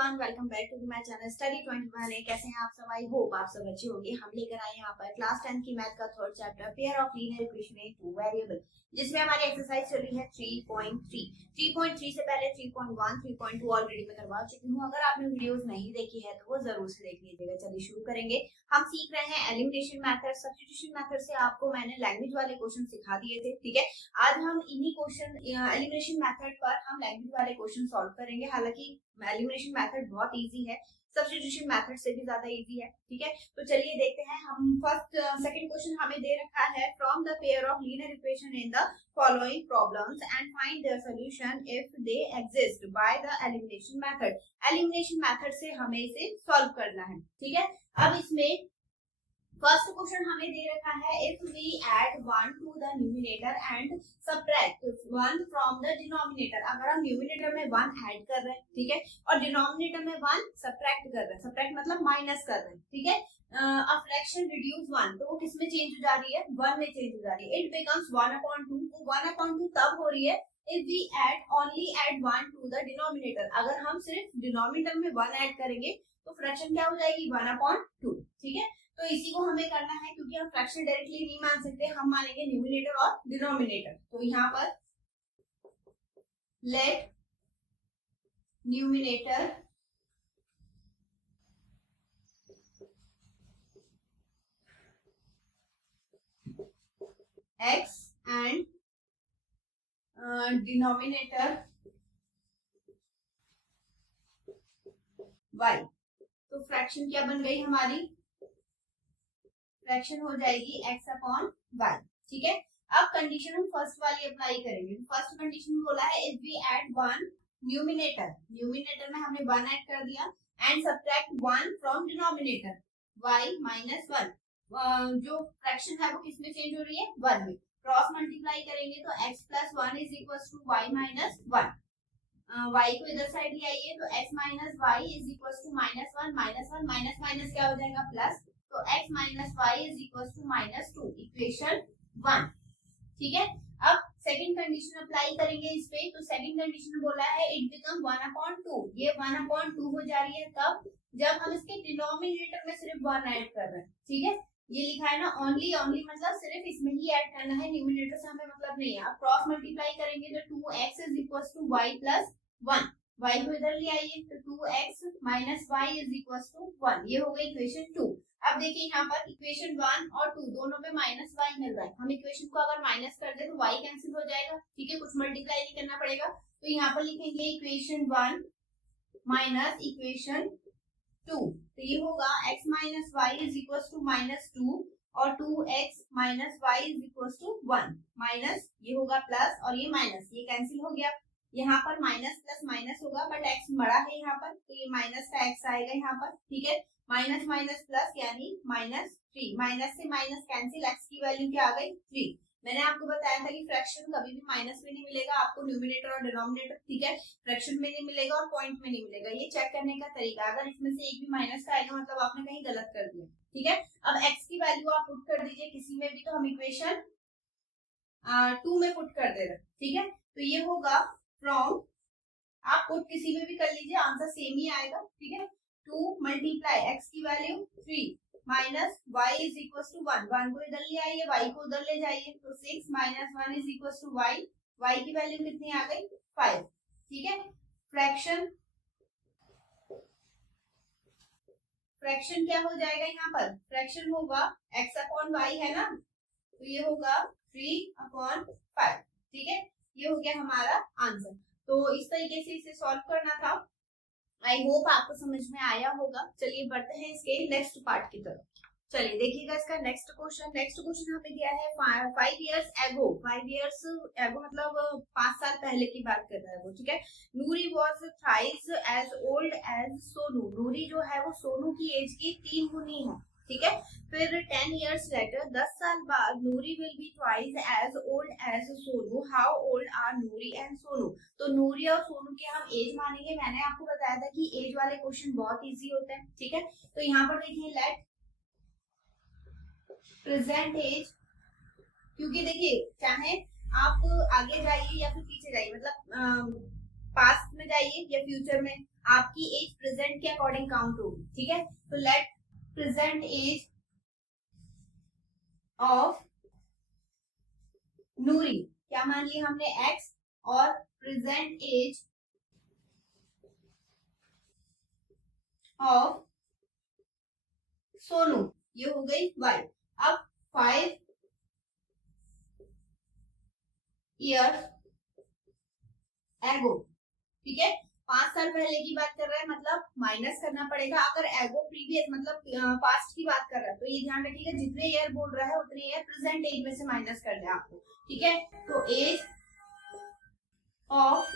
Everyone, welcome back to my channel study 21। कैसे हैं आप सब? आई होप आप सब अच्छे होंगे। हम लेकर आए यहाँ पर क्लास 10 की मैथ का third chapter pair of linear equation in two variable, जिसमें हमारी एक्सरसाइज चल रही है 3.3। 3.3 से पहले 3.1 3.2 ऑलरेडी मैं करवा चुकी हूँ। अगर आपने वीडियोस नहीं देखी है तो वो जरूर से देख लीजिएगा। चलिए शुरू करेंगे। हम सीख रहे हैं एलिमिनेशन मेथड, सब्स्टिट्यूशन मेथड से आपको मैंने लैंग्वेज वाले क्वेश्चन सिखा दिए थे, ठीक है। आज हम इन्हीं क्वेश्चन एलिमिनेशन मेथड पर हम लैंग्वेज वाले क्वेश्चन सॉल्व करेंगे। हालांकि एलिमिनेशन मेथड बहुत इजी है, सब्स्टिट्यूशन मेथड से भी ज्यादा इजी है, ठीक है। तो चलिए देखते हैं। हम फर्स्ट सेकंड क्वेश्चन हमें दे रखा है, from the pair of linear equation in the following problems and find their solution if they exist by the elimination method. Elimination method से हमें इसे सॉल्व करना है, ठीक है। अब इसमें फर्स्ट क्वेश्चन हमें दे रखा है, if we add 1 to the numerator and subtract 1 from the denominator. अगर हम न्यूमिनेटर में 1 ऐड कर रहे हैं, ठीक है, और डिनोमिनेटर में 1 सबट्रैक्ट कर रहे हैं, सबट्रैक्ट मतलब माइनस कर रहे हैं, ठीक है। अ फ्रैक्शन रिड्यूस 1, तो वो किस में चेंज हो जा रही है? 1 में चेंज हो जा रही है। It becomes 1/2। तो 1/2 तब हो रही है if we only add 1 to the denominator। अगर हम सिर्फ डिनोमिनेटर में 1 ऐड करेंगे तो फ्रैक्शन क्या हो जाएगी? 1/2, ठीक है। तो इसी को हमें करना है, क्योंकि हम फ्रैक्शन डायरेक्टली नहीं मान सकते, हम मानेंगे न्यूमिनेटर और डिनोमिनेटर। तो यहाँ पर let numerator x and denominator y। तो फ्रैक्शन क्या बन गई हमारी? फ्रैक्शन हो जाएगी x/y, ठीक है। अब कंडीशन हम फर्स्ट वाली अप्लाई करेंगे। फर्स्ट कंडीशन बोला है, if we add 1 numerator, numerator में हमने 1 ऐड कर दिया, and subtract 1 from denominator y - 1। जो फ्रैक्शन है वो किस में चेंज हो रही है? 1 में। क्रॉस मल्टीप्लाई करेंगे तो x + 1 = y - 1। y को इधर साइड ले आइए तो x - y = -1 -1 माइनस क्या हो जाएगा? प्लस। तो x - y = -2, इक्वेशन 1, ठीक है। अब सेकंड कंडीशन अप्लाई करेंगे इस पे। तो सेकंड कंडीशन बोला है, इट बिकम 1/2। ये 1/2 हो जा रही है कब? जब हम इसके डिनोमिनेटर में सिर्फ 1 ऐड कर रहे हैं, ठीक है। ये लिखा है ना ओनली, ओनली मतलब सिर्फ इसमें ही ऐड करना है, न्यूमिनेटर से हमें मतलब नहीं है। अब क्रॉस मल्टीप्लाई करेंगे तो 2x = y + 1। y को इधर ले आइए तो 2x - y = 1। ये हो गई इक्वेशन 2। अब देखिए यहाँ पर इक्वेशन 1 और 2 दोनों में -y मिल रहा है। हम इक्वेशन को अगर माइनस कर दे तो y कैंसिल हो जाएगा, ठीक है, कुछ मल्टीप्लाई नहीं करना पड़ेगा। तो यहाँ पर लिखेंगे इक्वेशन 1 माइनस इक्वेशन 2। तो ये होगा x - y = -2 और 2x - y = 1 माइनस, ये होगा प्लस और ये माइनस, ये कैंसिल हो गया। यहाँ पर माइनस प्लस माइनस होगा, बट x बड़ा है यहाँ पर, तो ये माइनस का x आएगा यहाँ पर, ठीक है। माइनस माइनस प्लस यानी -3, माइनस से माइनस कैंसिल, x की वैल्यू क्या आ गई? 3। मैंने आपको बताया था कि फ्रैक्शन कभी भी माइनस में नहीं मिलेगा आपको, न्यूमिनेटर और डिनोमिनेटर, ठीक है, फ्रैक्शन में नहीं मिलेगा और पॉइंट में नहीं मिलेगा। ये चेक करने का तरीका, अगर इसमें से एक भी माइनस का आएगा मतलब आपने कहीं गलत कर दिया, ठीक है। अब x की वैल्यू आप पुट कर दीजिए किसी में भी, तो हम इक्वेशन 2 में पुट कर दे रहे, ठीक है। तो ये होगा फ्रॉम, आप पुट किसी में भी कर लीजिए, आंसर सेम ही आएगा, ठीक है। 2 मल्टीप्लाई x की वैल्यू 3 माइनस y = 1, 1 को इधर ले आइए, y को उधर ले जाइए, तो 6 - 1 = y। y की वैल्यू कितनी आ गई? 5, ठीक है। फ्रैक्शन क्या हो जाएगा यहाँ पर? फ्रैक्शन होगा x/y है ना, तो ये होगा 3/5, ठीक है। ये हो गया हमारा आंसर। तो इस तरीके से इसे सॉल्व करना था। आई होप आपको समझ में आया होगा। चलिए बढ़ते हैं इसके नेक्स्ट पार्ट की तरफ। चलिए देखिएगा इसका नेक्स्ट क्वेश्चन। नेक्स्ट क्वेश्चन हमें दिया है 5 years ago। 5 years ago मतलब 5 साल पहले की बात कर रहा है वो, ठीक है। Noori was thrice as old as Sonu. Noori जो है वो सोनू की एज की 3 गुनी है, ठीक है। फिर 10 years later, 10 साल बाद, Noori will be twice as old as Sonu. How old are Noori and Sonu? तो नूरी और सोनू के हम एज मानेंगे। मैंने आपको बताया था कि एज वाले क्वेश्चन बहुत इजी होते हैं, ठीक है। तो यहाँ पर देखिए लेट प्रेजेंट एज, क्योंकि देखिए चाहे आप आगे जाइए या फिर पीछे जाइए, मतलब पास्ट में जाइए या फ्यूचर में, आपकी एज प्रेजेंट के अकॉर्डिंग काउंट होगी, ठीक है। तो late present as of Noori, क्या मान लिया हमने x, और प्रेजेंट एज ऑफ सोनू ये हो गई y। अब 5 ईयर्स एगो, ठीक है, 5 साल पहले की बात कर रहा है, मतलब माइनस करना पड़ेगा। अगर एगो प्रीवियस मतलब पास्ट की बात कर रहा है तो ये ध्यान रखिएगा जितने ईयर बोल रहा है उतने ईयर प्रेजेंट एज में से माइनस कर दें आपको, ठीक है। तो एज ऑफ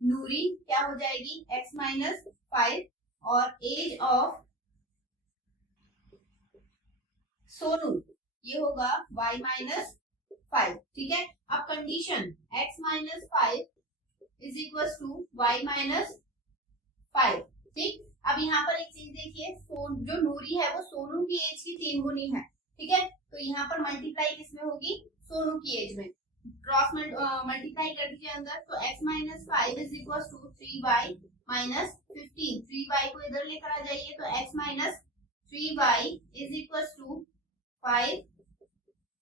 नूरी क्या हो जाएगी x माइनस 5, और एज ऑफ सोनू ये होगा y माइनस 5, ठीक है। अब condition x minus 5 is equal to y minus 5, ठीक। अब यहाँ पर एक चीज देखिए, जो नूरी है वो सोनू की एज की 3 गुनी है, ठीक है। तो यहाँ पर मल्टीप्लाई किसमें होगी, सोनू की एज में, क्रॉस मल्टीप्लाई कर दीजिए अंदर। तो x minus 5 is equal to 3y minus 15, 3y को इधर लेकर आ जाइए, तो x minus 3y is equal to 5,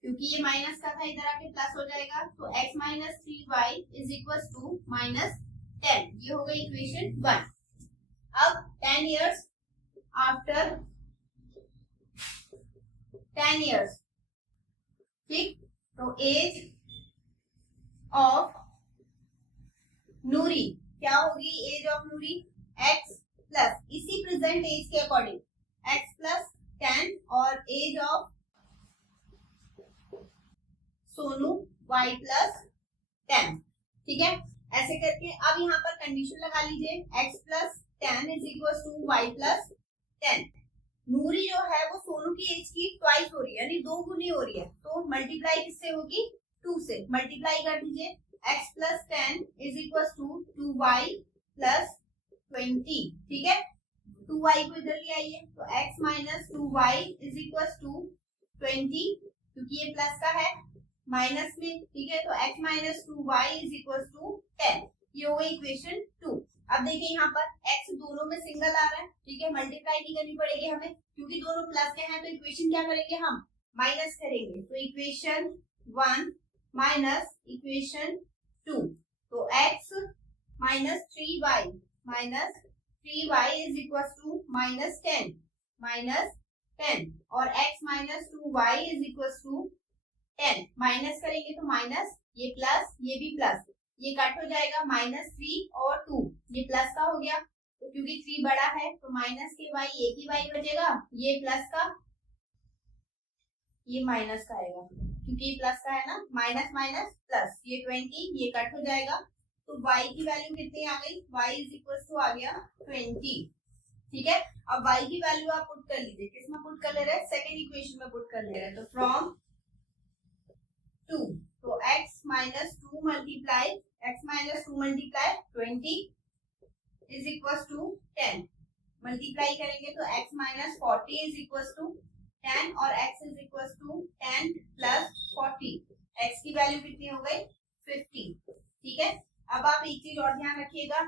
क्योंकि ये माइनस का था इधर आके प्लस हो जाएगा, तो x minus 3y is equal to minus 10, ये हो गई इक्वेशन 1। अब 10 इयर्स आफ्टर 10 इयर्स, ठीक। तो एज ऑफ नूरी क्या होगी, age of Noori x plus इसी प्रेजेंट एज के अकॉर्डिंग x प्लस 10, और age of Sonu y plus 10, ठीक है। ऐसे करके अब यहाँ पर कंडीशन लगा लीजिए, x plus 10 is equal to y plus 10। Noori जो है वो सोनू की एज की ट्वाइस हो रही है, यानी 2 गुनी हो रही है, तो मल्टीप्लाई किससे होगी, 2 से। मल्टीप्लाई कर दीजिए, x plus 10 is equal to 2y plus 20, ठीक है। 2y को इधर ले आइए, तो x minus 2y is equal to 20, क्योंकि ये प्लस का है माइनस में, ठीक है। तो x minus 2y is equal to 10, ये हो गई इक्वेशन 2। अब देखिए यहाँ पर x दोनों में सिंगल आ रहा है, ठीक है, मल्टीप्लाई नहीं करनी पड़ेगी हमें, क्योंकि दोनों प्लस के हैं, तो इक्वेशन क्या करेंगे हम, माइनस करेंगे। तो इक्वेशन 1 माइनस इक्वेशन 2, तो x minus 3y is equal to minus 10 और x minus 2y is equal to 10, minus करेंगे तो माइनस, ये प्लस, ये भी प्लस, ये कट हो जाएगा, माइनस 3 और 2 ये प्लस का हो गया, तो क्योंकि 3 बड़ा है तो माइनस के y एक ही y बचेगा, ये प्लस का ये माइनस का आएगा, क्योंकि ये प्लस का है ना, माइनस माइनस प्लस, ये 20 ये कट हो जाएगा, तो y की वैल्यू कितनी आ गई, y इज इक्वल टू आ गया 20, ठीक है। अब y की वैल्यू आप पुट कर लीजिए, किसमें पुट कर ले रहे हैं, सेकेंड इक्वेशन में पुट कर ले रहे हैं। तो फ्रॉम 2, तो x minus 2 multiply 20 is equal to 10, multiply करेंगे तो x minus 40 is equal to 10 और x is equal to 10 plus 40, x की वैल्यू कितनी हो गई 50, ठीक है। अब आप एक चीज और ध्यान रखिएगा,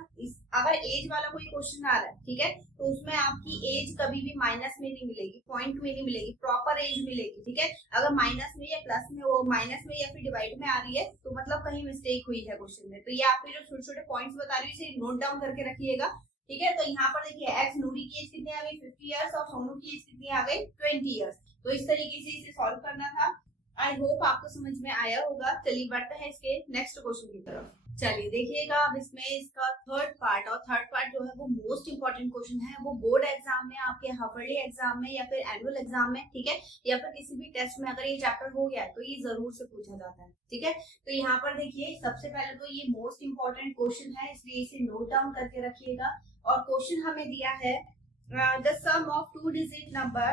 अगर एज वाला कोई क्वेश्चन आ रहा है, ठीक है, तो उसमें आपकी एज कभी भी माइनस में नहीं मिलेगी, पॉइंट में नहीं मिलेगी, प्रॉपर एज मिलेगी, ठीक है। अगर माइनस में या प्लस में, वो माइनस में या फिर डिवाइड में आ रही है तो मतलब कहीं मिस्टेक हुई है क्वेश्चन में। तो ये आपके जो छोटे छोटे पॉइंट्स बता रही है इसे नोट डाउन करके रखिएगा, ठीक है। तो यहाँ पर देखिए एक्स नूरी की एज कितनी आ गई 50 इयर्स और सोनू की एज कितनी आ गई 20 इयर्स। तो इस तरीके से इसे सॉल्व करना था। आई होप आपको समझ में आया होगा। चलिए बढ़ते हैं इसके नेक्स्ट क्वेश्चन की तरफ। चलिए देखिएगा, अब इसमें इसका थर्ड पार्ट, और थर्ड पार्ट जो है वो मोस्ट इंपॉर्टेंट क्वेश्चन है, वो बोर्ड एग्जाम में, आपके हाफरली एग्जाम में या फिर एनुअल एग्जाम में, ठीक है, या फिर किसी भी टेस्ट में अगर ये चैप्टर हो गया तो ये जरूर से पूछा जाता है, ठीक है। तो यहाँ पर देखिए सबसे पहले तो ये मोस्ट इंपॉर्टेंट क्वेश्चन है, इसलिए इसे नोट डाउन करके रखिएगा। और क्वेश्चन हमें दिया है the sum of two digit number,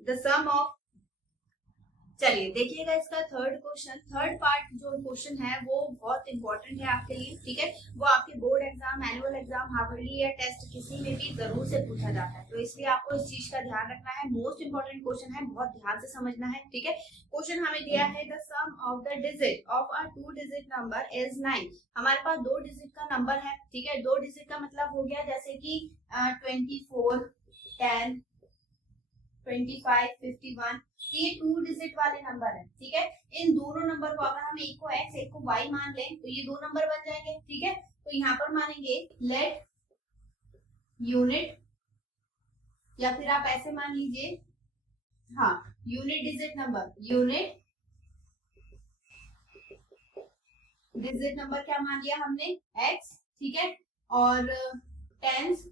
the sum of, चलिए देखिएगा इसका थर्ड क्वेश्चन, थर्ड पार्ट जो क्वेश्चन है वो बहुत इंपॉर्टेंट है आपके लिए, ठीक है। वो आपके board exam exam, manual exam, half yearly या टेस्ट किसी में भी जरूर से पूछा जाता है, तो इसलिए आपको इस चीज का ध्यान रखना है। मोस्ट इंपोर्टेंट क्वेश्चन है, बहुत ध्यान से समझना है, ठीक है। क्वेश्चन हमें दिया है the sum of the digit of a 2 digit number is 9। हमारे पास 2 डिजिट का नंबर है, ठीक है। 2 डिजिट का मतलब हो गया जैसे कि 24, 10, 25, 51, ये 2 डिजिट वाले नंबर है, ठीक है। इन दोनों नंबर को अगर हम एक को x एक को y मान लें तो ये 2 नंबर बन जाएंगे, ठीक है। तो यहाँ पर मानेंगे लेट यूनिट, या फिर आप ऐसे मान लीजिए, हाँ, unit digit number, unit digit number क्या मान लिया हमने, x, ठीक है। और टेंस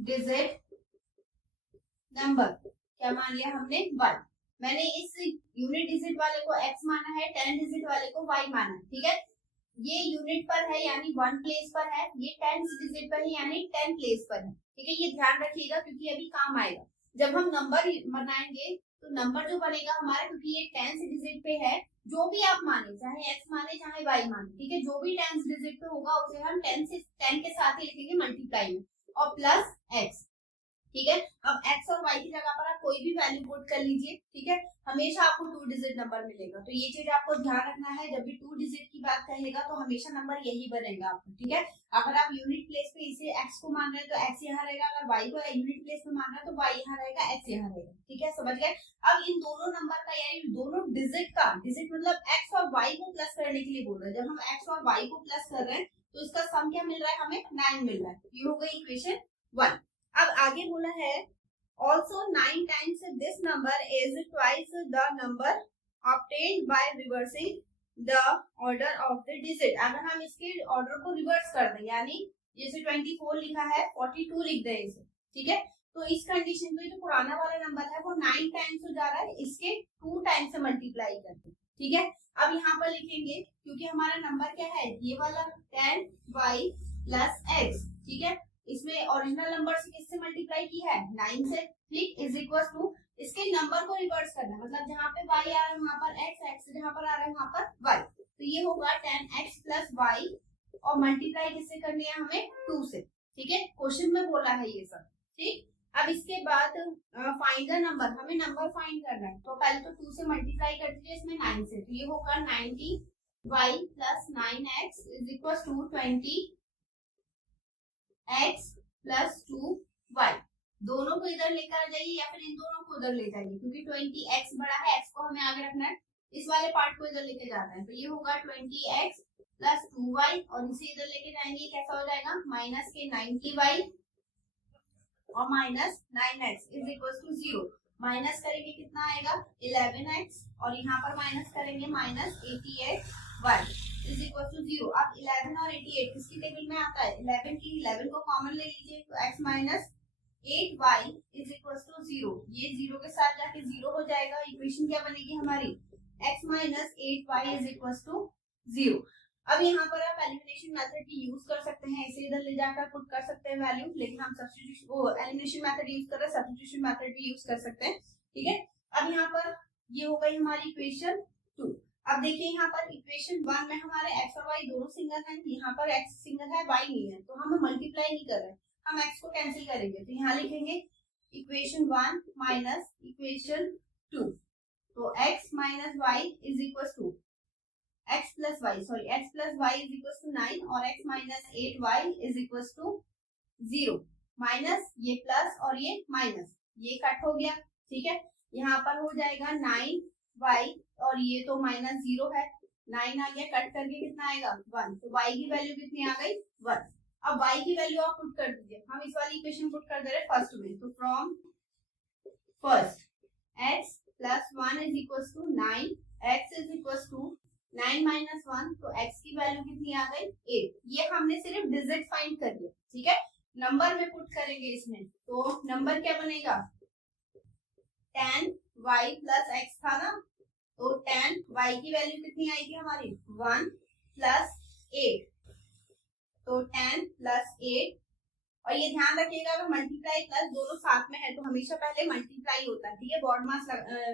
डिजिट नंबर क्या मान लिया हमने, 1। मैंने इस यूनिट डिजिट वाले को x माना है, 10 डिजिट वाले को y माना है, ठीक है। ये यूनिट पर है यानी 1 प्लेस पर है, ये 10 डिजिट पर है यानी 10 प्लेस पर है, ठीक है। ये ध्यान रखिएगा क्योंकि अभी काम आएगा जब हम नंबर बनाएंगे, तो नंबर जो बनेगा हमारा, क्योंकि ये 10 डिजिट पे है, जो भी आप माने, चाहे x माने चाहे y माने, ठीक है, जो भी 10 डिजिट पे होगा उसे हम 10 के साथ ही लिखेंगे मल्टीप्लाई में, और प्लस x, ठीक है। अब x और y की जगह पर आप कोई भी वैल्यू पुट कर लीजिए, ठीक है, हमेशा आपको 2 डिजिट नंबर मिलेगा। तो ये चीज आपको ध्यान रखना है, जब भी 2 डिजिट की बात कहेगा तो हमेशा नंबर यही बनेगा आपको, ठीक है। अगर आप यूनिट प्लेस पे इसे x को मान रहे हैं तो x यहाँ रहेगा, अगर y को यूनिट प्लेस पे मान रहे हैं तो y यहाँ रहेगा, x यहाँ रहेगा, ठीक है, समझ गए। अब इन दोनों नंबर का यानी दोनों डिजिट का, डिजिट मतलब x और y को प्लस करने के लिए बोल रहे हैं, जब हम x और y को प्लस कर रहे हैं तो इसका सम क्या मिल रहा है हमें, 9 मिल रहा है। ये हो गई इक्वेशन 1। अब आगे बोला है also 9 times this number is twice the number obtained by reversing the order of the digit। अगर हम इसके ऑर्डर को रिवर्स कर दें, यानी जैसे 24 लिखा है 42 लिख दें इसे, ठीक है, तो इस कंडीशन में जो पुराना वाला नंबर है वो 9 टाइम्स हो जा रहा है, इसके 2 टाइम्स से मल्टीप्लाई करके, ठीक है। अब यहाँ पर लिखेंगे क्योंकि हमारा नंबर क्या है, ये वाला 10y प्लस x, ठीक है, इसमें ओरिजिनल नंबर से किससे मल्टीप्लाई की है, 9 से, ठीक, इज इक्वल टू इसके नंबर को रिवर्स करना, मतलब जहाँ पे y आ रहा है वहां पर x, x जहाँ पर आ रहा है वहां पर y, तो ये होगा 10x प्लस y, और मल्टीप्लाई किससे करनी है हमें, 2 से, ठीक है, क्वेश्चन में बोला है ये सब, ठीक। अब इसके बाद फाइंड द नंबर, हमें नंबर फाइंड करना है, तो पहले तो 2 से मल्टीप्लाई कर दीजिए इसमें 9 से, तो ये होगा 90y plus 9x is equal to 20x plus 2y। दोनों को इधर लेकर आ जाइए या फिर इन दोनों को उधर ले जाइए, क्योंकि 20x बड़ा है, x को हमें आगे रखना है, इस वाले पार्ट को इधर लेके जाना है, तो ये होगा 20x प्लस 2y, और इसे इधर लेके जाएंगे, कैसा हो जाएगा, माइनस के 90y और minus 9x is equal to 0। Minus करेंगे कितना आएगा, 11x, और यहाँ पर माइनस करेंगे minus 88y is equal to 0। अब 11 और 88 किसकी टेबल में आता है, 11 की, 11 को कॉमन ले लीजिए, तो x minus 8y is equal to 0, ये 0 के साथ जाके 0 हो जाएगा। इक्वेशन क्या बनेगी हमारी, x minus 8y is equal to 0। अब यहाँ पर आप एलिमिनेशन मेथड की यूज कर सकते हैं, इसे इधर ले जाकर पुट कर सकते हैं वैल्यू, लेकिन हम सब्स्टिट्यूशन एलिमिनेशन मेथड यूज कर रहे हैं, सब्स्टिट्यूशन मेथड भी यूज कर सकते हैं, ठीक है। अब यहाँ पर ये हो गई हमारी इक्वेशन 2। अब देखिए यहाँ पर इक्वेशन 1 में हमारे x और y दोनों सिंगल हैं, यहाँ पर x सिंगल है, y नहीं है, तो हम मल्टीप्लाई नहीं कर रहे हैं, हम x को कैंसिल करेंगे, तो यहाँ लिखेंगे इक्वेशन 1 माइनस इक्वेशन 2, तो x minus y is equal to x plus y, sorry x plus y is equal to 9 और x minus 8y is equal to 0। Minus ये प्लस और ये माइनस, ये कट हो गया, ठीक है, यहाँ पर हो जाएगा 9y, और ये तो माइनस 0 है, 9 आ गया, कट करके कितना आएगा 1, तो y की वैल्यू कितनी आ गई 1। अब y की वैल्यू आप पुट कर दीजिए, हम इस वाली इक्वेशन पुट कर दे रहे हैं फर्स्ट में, तो from first x plus 1 is equal to 9, x is equal to 9 minus 1, तो x की वैल्यू कितनी आ गई 8। ये हमने सिर्फ डिजिट फाइंड कर लिया, ठीक है, नंबर में पुट करेंगे इसमें, तो नंबर क्या बनेगा, 10y प्लस x था ना, तो 10y की वैल्यू कितनी आएगी हमारी 1 प्लस 8, तो 10 प्लस 8, और ये ध्यान रखिएगा अगर मल्टीप्लाई प्लस दोनों साथ में है तो हमेशा पहले मल्टीप्लाई होता है, ठीक है, बॉड मास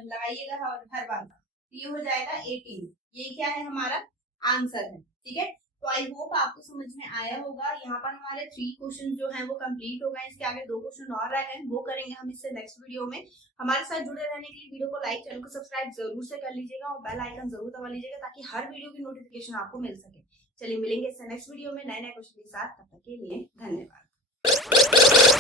लगाइएगा हर बार, ये हो जाएगा 18। ये क्या है हमारा आंसर है। ठीक है, तो आई होप आपको समझ में आया होगा। यहाँ पर हमारे 3 क्वेश्चन जो हैं वो कंप्लीट हो गए। इसके आगे 2 क्वेश्चन और रह गए, वो करेंगे हम इससे नेक्स्ट वीडियो में। हमारे साथ जुड़े रहने के लिए वीडियो को लाइक, चैनल को सब्सक्राइब जरूर से कर लीजिएगा और बेल आइकन जरूर दबा लीजिएगा ताकि हर वीडियो की नोटिफिकेशन आपको मिल सके। चलिए मिलेंगे इससे नेक्स्ट वीडियो में नए नए क्वेश्चन के साथ, तब तक के लिए धन्यवाद।